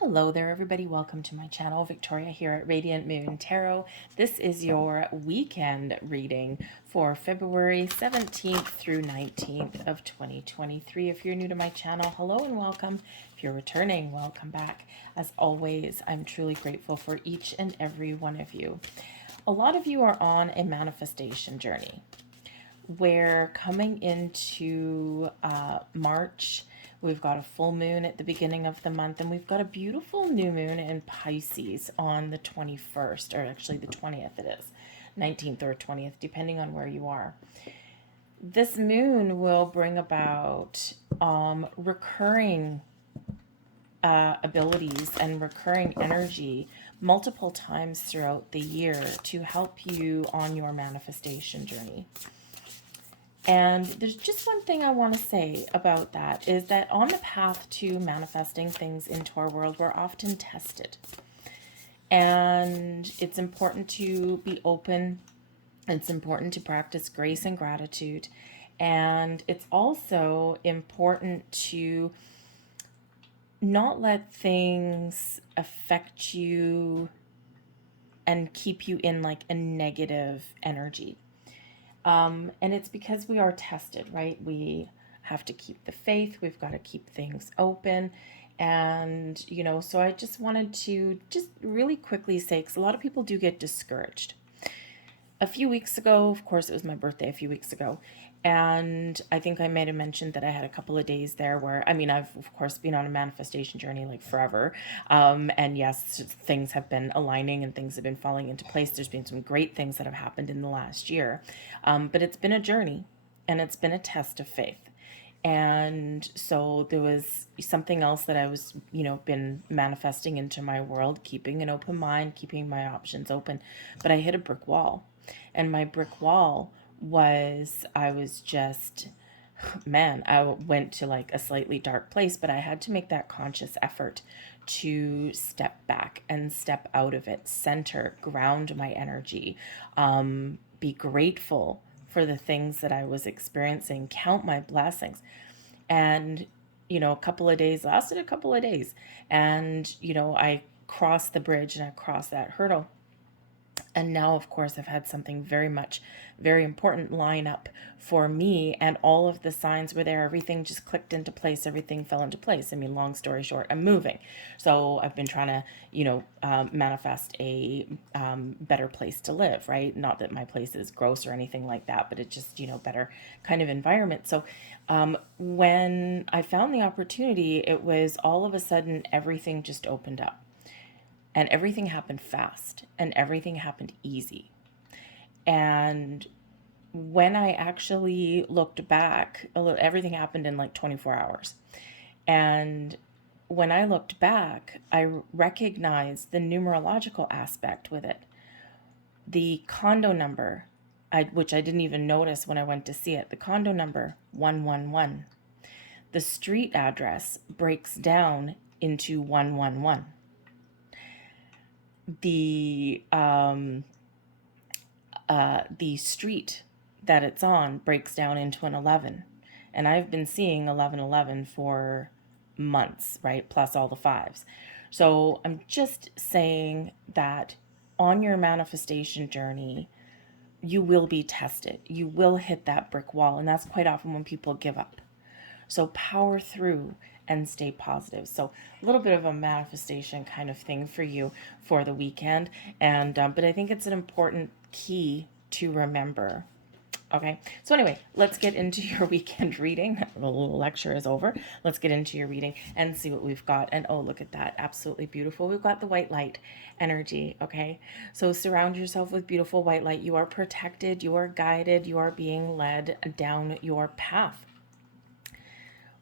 Hello there, everybody. Welcome to my channel. Victoria here at Radiant Moon Tarot. This is your weekend reading for February 17th through 19th of 2023. If you're new to my channel, hello and welcome. If you're returning, welcome back. As always, I'm truly grateful for each and every one of you. A lot of you are on a manifestation journey. We're coming into March. We've got a full moon at the beginning of the month, and we've got a beautiful new moon in Pisces on the 21st, or actually the 20th it is, 19th or 20th, depending on where you are. This moon will bring about recurring abilities and recurring energy multiple times throughout the year to help you on your manifestation journey. And there's just one thing I want to say about that is that on the path to manifesting things into our world, we're often tested. And it's important to be open. It's important to practice grace and gratitude. And it's also important to not let things affect you and keep you in like a negative energy. And it's because we are tested, right? We have to keep the faith. We've got to keep things open. And, so I just wanted to just really quickly say, because a lot of people do get discouraged. A few weeks ago, of course, it was my birthday a few weeks ago. And I think I might have mentioned that I had a couple of days there where, I've, of course, been on a manifestation journey like forever. And yes, things have been aligning and things have been falling into place. There's been some great things that have happened in the last year. But it's been a journey and it's been a test of faith. And so there was something else that I was, been manifesting into my world, keeping an open mind, keeping my options open. But I hit a brick wall. And my brick wall was, I was just, man, I went to like a slightly dark place, but I had to make that conscious effort to step back and step out of it, center, ground my energy, be grateful for the things that I was experiencing, count my blessings. And, a couple of days lasted a couple of days. And, I crossed the bridge and I crossed that hurdle. And now, of course, I've had something very important line up for me. And all of the signs were there. Everything just clicked into place. Everything fell into place. Long story short, I'm moving. So I've been trying to, manifest a better place to live, right? Not that my place is gross or anything like that, but it's just, better kind of environment. So when I found the opportunity, it was all of a sudden everything just opened up. And everything happened fast and everything happened easy. And when I actually looked back, everything happened in like 24 hours. And when I looked back, I recognized the numerological aspect with it. The condo number, which I didn't even notice when I went to see it, the condo number 111. The street address breaks down into 111. The street that it's on breaks down into an 11, and I've been seeing 1111 for months, right? Plus all the fives. So I'm just saying that on your manifestation journey, you will be tested. You will hit that brick wall, and that's quite often when people give up. So power through and stay positive. So a little bit of a manifestation kind of thing for you for the weekend. And but I think it's an important key to remember. Okay, so anyway, let's get into your weekend reading. The little lecture is over. Let's get into your reading and see what we've got. And oh, look at that. Absolutely beautiful. We've got the white light energy. Okay, so surround yourself with beautiful white light. You are protected. You are guided. You are being led down your path.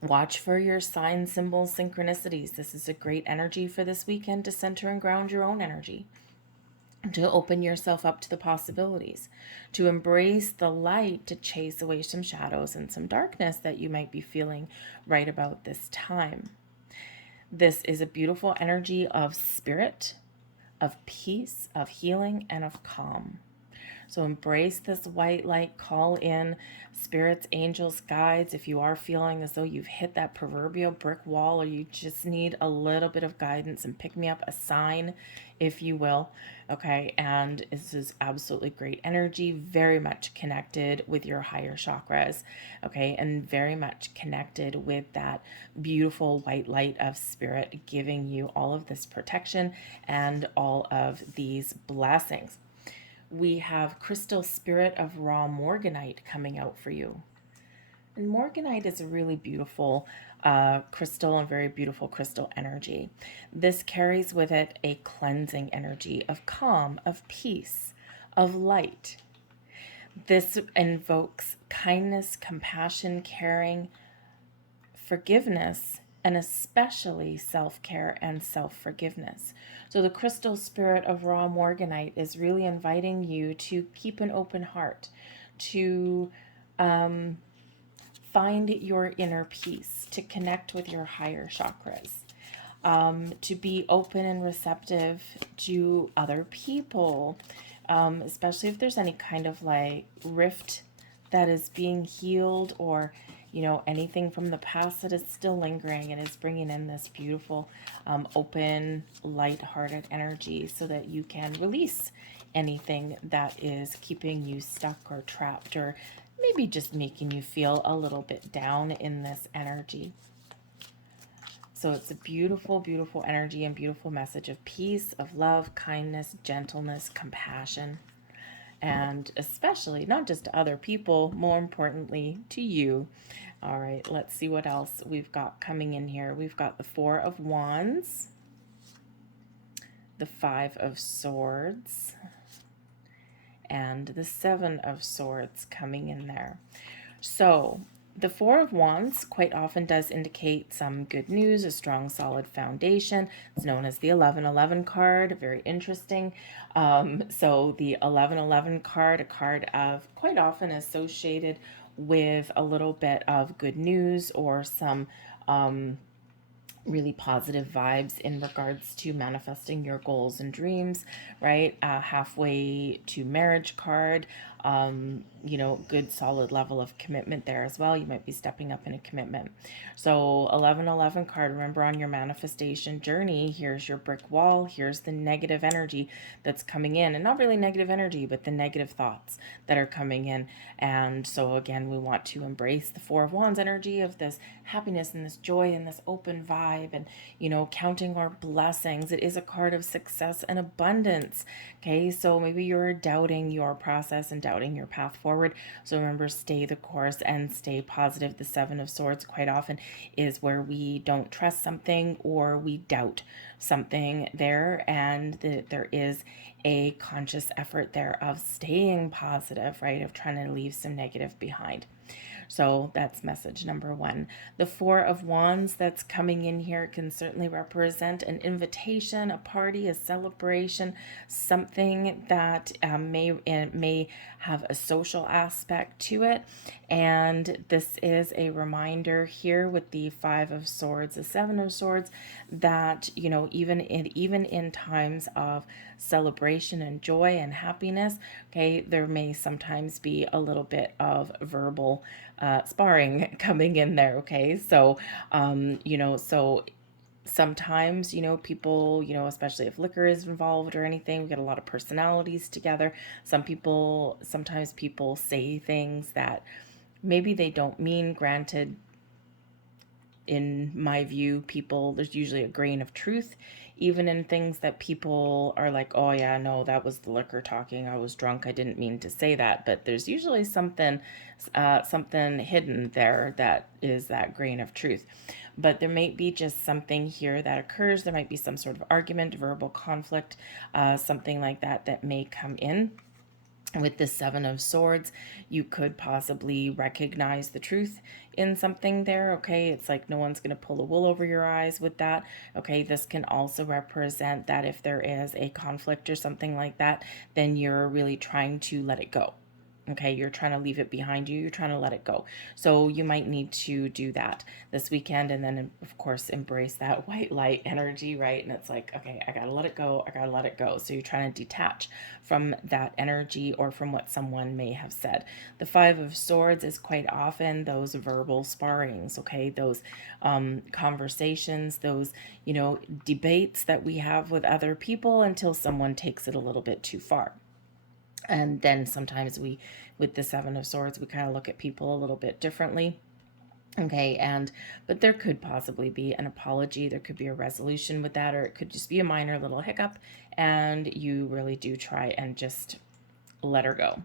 Watch for your signs, symbols, synchronicities. This is a great energy for this weekend to center and ground your own energy, to open yourself up to the possibilities, to embrace the light, to chase away some shadows and some darkness that you might be feeling right about this time. This is a beautiful energy of spirit, of peace, of healing, and of calm. So embrace this white light, call in spirits, angels, guides. If you are feeling as though you've hit that proverbial brick wall, or you just need a little bit of guidance and pick me up, a sign, if you will. Okay, and this is absolutely great energy, very much connected with your higher chakras. Okay, and very much connected with that beautiful white light of spirit, giving you all of this protection and all of these blessings. We have Crystal Spirit of Raw Morganite coming out for you. And Morganite is a really beautiful crystal and very beautiful crystal energy. This carries with it a cleansing energy of calm, of peace, of light. This invokes kindness, compassion, caring, forgiveness, and especially self-care and self-forgiveness. So the crystal spirit of raw morganite is really inviting you to keep an open heart, to find your inner peace, to connect with your higher chakras, to be open and receptive to other people, especially if there's any kind of like rift that is being healed, or anything from the past that is still lingering, and is bringing in this beautiful open, light-hearted energy, so that you can release anything that is keeping you stuck or trapped, or maybe just making you feel a little bit down in this energy. So it's a beautiful, beautiful energy and beautiful message of peace, of love, kindness, gentleness, compassion, and especially not just to other people, more importantly to you. All right, let's see what else we've got coming in here. We've got the Four of Wands, the Five of Swords, and the Seven of Swords coming in there. So the Four of Wands quite often does indicate some good news, a strong, solid foundation. It's known as the 1111 card, very interesting. So the 1111 card, a card of quite often associated with a little bit of good news, or some really positive vibes in regards to manifesting your goals and dreams, right? Halfway to marriage card, good solid level of commitment there as well. You might be stepping up in a commitment. So 1111 card, remember, on your manifestation journey, here's your brick wall, here's the negative energy that's coming in, and not really negative energy, but the negative thoughts that are coming in. And so again, we want to embrace the Four of Wands energy of this happiness and this joy and this open vibe, and counting our blessings. It is a card of success and abundance. Okay, so maybe you're doubting your process and doubting your path forward. So remember, stay the course and stay positive. The Seven of Swords quite often is where we don't trust something, or we doubt something there, and there is a conscious effort there of staying positive, right? Of trying to leave some negative behind. So that's message number one. The Four of Wands that's coming in here can certainly represent an invitation, a party, a celebration, something that may have a social aspect to it. And this is a reminder here with the Five of Swords, the Seven of Swords, that even in times of celebration and joy and happiness, okay, there may sometimes be a little bit of verbal sparring coming in there. Okay, so so sometimes people, especially if liquor is involved or anything, we get a lot of personalities together. Sometimes people say things that maybe they don't mean. Granted, in my view, there's usually a grain of truth even in things that people are like, oh yeah, no, that was the liquor talking, I was drunk, I didn't mean to say that. But there's usually something hidden there that is that grain of truth. But there might be just something here that occurs. There might be some sort of argument, verbal conflict, something like that may come in. With the Seven of Swords, you could possibly recognize the truth in something there. Okay, it's like no one's going to pull the wool over your eyes with that. Okay, this can also represent that if there is a conflict or something like that, then you're really trying to let it go. Okay, you're trying to leave it behind you. You're trying to let it go. So you might need to do that this weekend, and then, of course, embrace that white light energy, right? And it's like, okay, I got to let it go. I got to let it go. So you're trying to detach from that energy or from what someone may have said. The Five of Swords is quite often those verbal sparrings, okay? Those conversations, those, debates that we have with other people until someone takes it a little bit too far. And then sometimes with the Seven of Swords, we kind of look at people a little bit differently. Okay, but there could possibly be an apology, there could be a resolution with that, or it could just be a minor little hiccup, and you really do try and just let her go.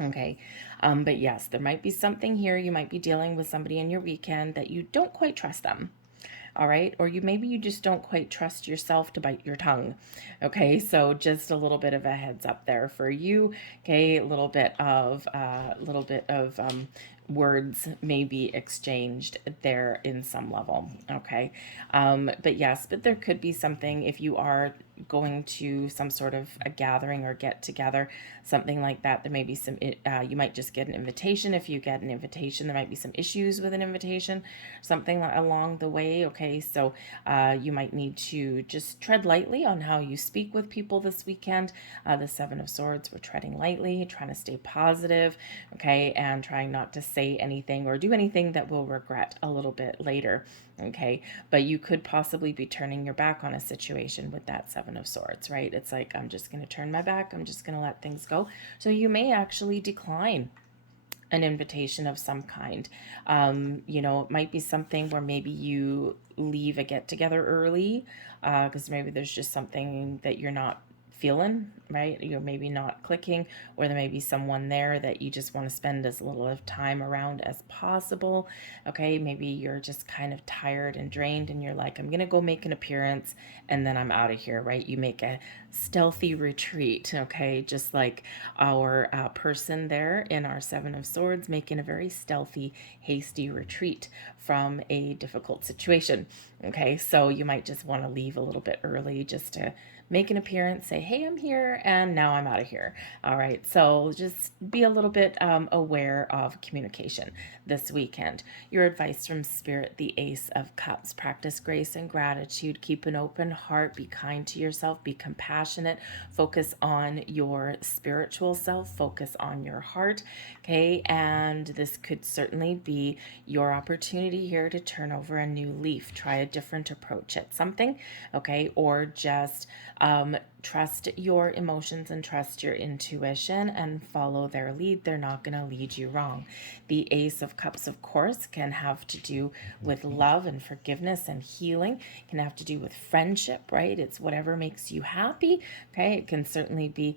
Okay, but yes, there might be something here. You might be dealing with somebody in your weekend that you don't quite trust them. All right, or maybe you just don't quite trust yourself to bite your tongue. Okay, so just a little bit of a heads up there for you. Okay, a little bit of words may be exchanged there in some level. Okay, but there could be something if you are going to some sort of a gathering or get together, something like that. There may be some, you might just get an invitation. If you get an invitation, there might be some issues with an invitation, something along the way. Okay, so you might need to just tread lightly on how you speak with people this weekend. The Seven of Swords, we're treading lightly, trying to stay positive, okay, and trying not to say anything or do anything that we'll regret a little bit later. Okay, but you could possibly be turning your back on a situation with that Seven of Swords, right? It's like, I'm just going to turn my back. I'm just going to let things go. So you may actually decline an invitation of some kind. It might be something where maybe you leave a get together early because maybe there's just something that you're not feeling, right? You're maybe not clicking, or there may be someone there that you just want to spend as little of time around as possible. Okay, maybe you're just kind of tired and drained and you're like, I'm gonna go make an appearance and then I'm out of here, right? You make a stealthy retreat, okay, just like our person there in our Seven of Swords, making a very stealthy, hasty retreat from a difficult situation. Okay, so you might just want to leave a little bit early just to make an appearance, say, hey, I'm here, and now I'm out of here. All right, so just be a little bit aware of communication this weekend. Your advice from Spirit, the Ace of Cups: practice grace and gratitude, keep an open heart, be kind to yourself, be compassionate, focus on your spiritual self, focus on your heart, okay? And this could certainly be your opportunity here to turn over a new leaf, try a different approach at something, okay? Or just trust your emotions and trust your intuition and follow their lead. They're not going to lead you wrong. The Ace of Cups, of course, can have to do with love and forgiveness and healing, can have to do with friendship, right? It's whatever makes you happy, okay? It can certainly be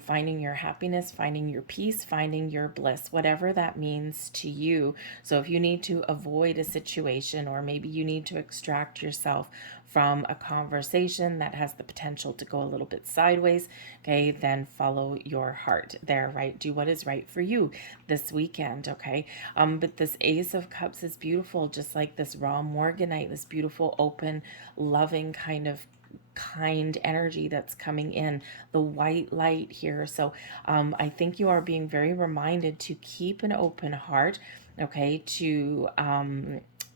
finding your happiness, finding your peace, finding your bliss, whatever that means to you. So if you need to avoid a situation, or maybe you need to extract yourself from a conversation that has the potential to go a little bit sideways, okay, then follow your heart there, right? Do what is right for you this weekend, okay? But this Ace of Cups is beautiful, just like this raw morganite, this beautiful, open, loving kind energy that's coming in, the white light here. So I think you are being very reminded to keep an open heart, okay, to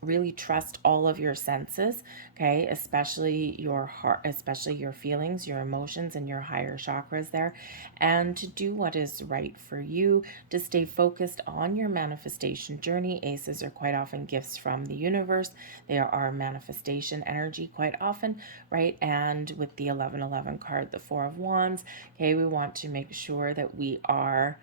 really trust all of your senses, okay, especially your heart, especially your feelings, your emotions, and your higher chakras there, and to do what is right for you, to stay focused on your manifestation journey. Aces are quite often gifts from the universe. They are our manifestation energy quite often, right? And with the 1111 card, the Four of Wands, okay, we want to make sure that we are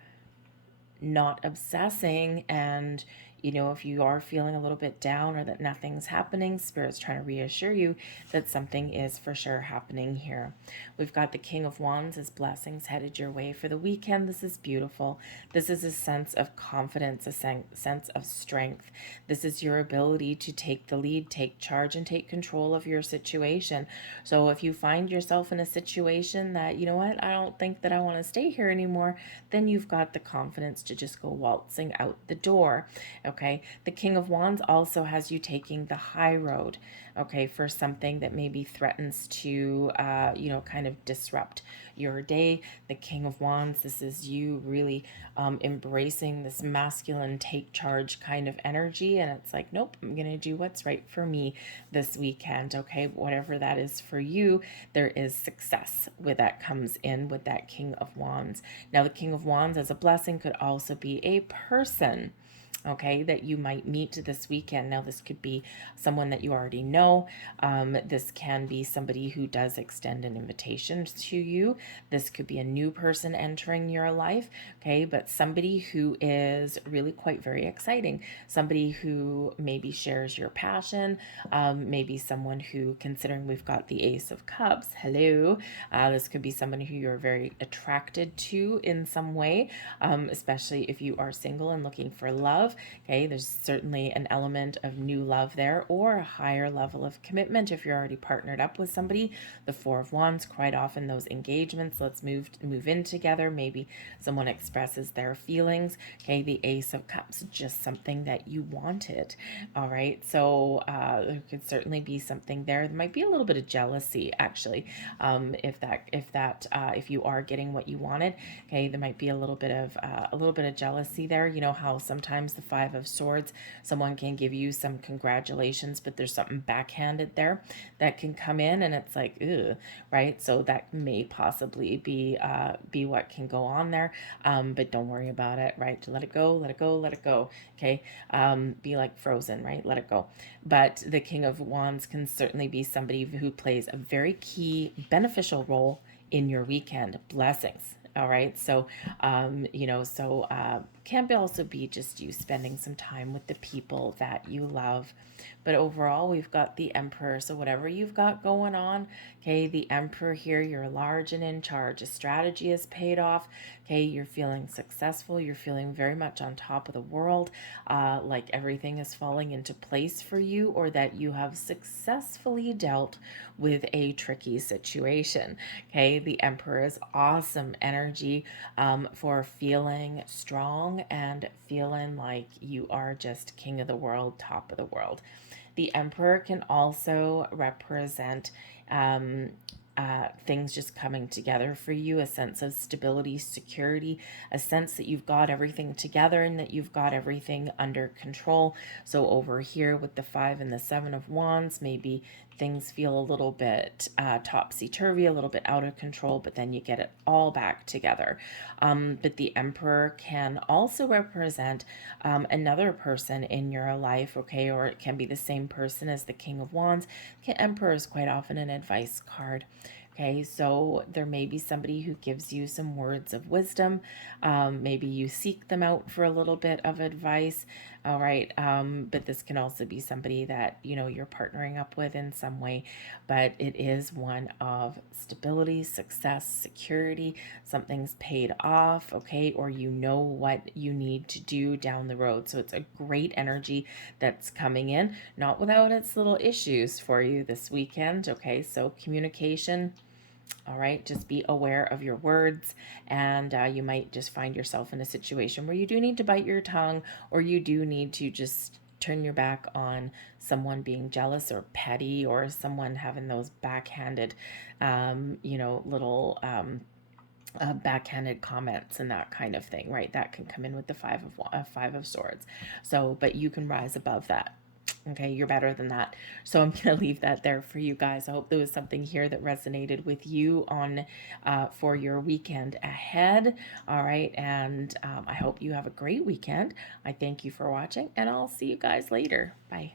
not obsessing, and if you are feeling a little bit down or that nothing's happening, Spirit's trying to reassure you that something is for sure happening here. We've got the King of Wands as blessings headed your way for the weekend. This is beautiful. This is a sense of confidence, a sense of strength. This is your ability to take the lead, take charge, and take control of your situation. So if you find yourself in a situation that, I don't think that I want to stay here anymore, then you've got the confidence to just go waltzing out the door. Okay, the King of Wands also has you taking the high road, okay, for something that maybe threatens to, kind of disrupt your day. The King of Wands, this is you really embracing this masculine take charge kind of energy. And it's like, nope, I'm going to do what's right for me this weekend, okay? Whatever that is for you, there is success with that comes in with that King of Wands. Now, the King of Wands as a blessing could also be a person, okay, that you might meet this weekend. Now, this could be someone that you already know. This can be somebody who does extend an invitation to you. This could be a new person entering your life, okay, but somebody who is really quite very exciting. Somebody who maybe shares your passion, maybe someone who, considering we've got the Ace of Cups, hello, this could be someone who you're very attracted to in some way, especially if you are single and looking for love. Okay, there's certainly an element of new love there, or a higher level of commitment if you're already partnered up with somebody. The Four of Wands, quite often those engagements, let's move in together. Maybe someone expresses their feelings. Okay, the Ace of Cups, just something that you wanted. All right, so there could certainly be something there. There might be a little bit of jealousy, actually, if you are getting what you wanted. Okay, there might be a little bit of jealousy there. You know how sometimes the Five of Swords, someone can give you some congratulations, but there's something backhanded there that can come in, and it's like, ugh, right? So that may possibly be what can go on there. But don't worry about it, right? Let it go, let it go, let it go. Okay, be like Frozen, right? Let it go. But the King of Wands can certainly be somebody who plays a very key, beneficial role in your weekend. Blessings. All right. So, can also be just you spending some time with the people that you love. But overall, we've got the Emperor. So whatever you've got going on, okay, the Emperor here, you're large and in charge. A strategy is paid off. Okay, you're feeling successful. You're feeling very much on top of the world, like everything is falling into place for you, or that you have successfully dealt with a tricky situation. Okay, the Emperor is awesome energy for feeling strong and feeling like you are just king of the world, top of the world. The Emperor can also represent things just coming together for you, a sense of stability, security, a sense that you've got everything together and that you've got everything under control. So over here with the Five and the Seven of Wands, maybe things feel a little bit topsy-turvy, a little bit out of control, but then you get it all back together. But the Emperor can also represent another person in your life, okay, or it can be the same person as the King of Wands. The Emperor is quite often an advice card. Okay, so there may be somebody who gives you some words of wisdom. Maybe you seek them out for a little bit of advice. All right, but this can also be somebody that you're partnering up with in some way. But it is one of stability, success, security. Something's paid off, okay, or you know what you need to do down the road. So it's a great energy that's coming in, not without its little issues for you this weekend. Okay, so communication. All right, just be aware of your words, and you might just find yourself in a situation where you do need to bite your tongue, or you do need to just turn your back on someone being jealous or petty, or someone having those backhanded, little backhanded comments and that kind of thing, right? That can come in with the Five of Swords. So, but you can rise above that. Okay, you're better than that. So I'm going to leave that there for you guys. I hope there was something here that resonated with you on for your weekend ahead. All right, and I hope you have a great weekend. I thank you for watching, and I'll see you guys later. Bye.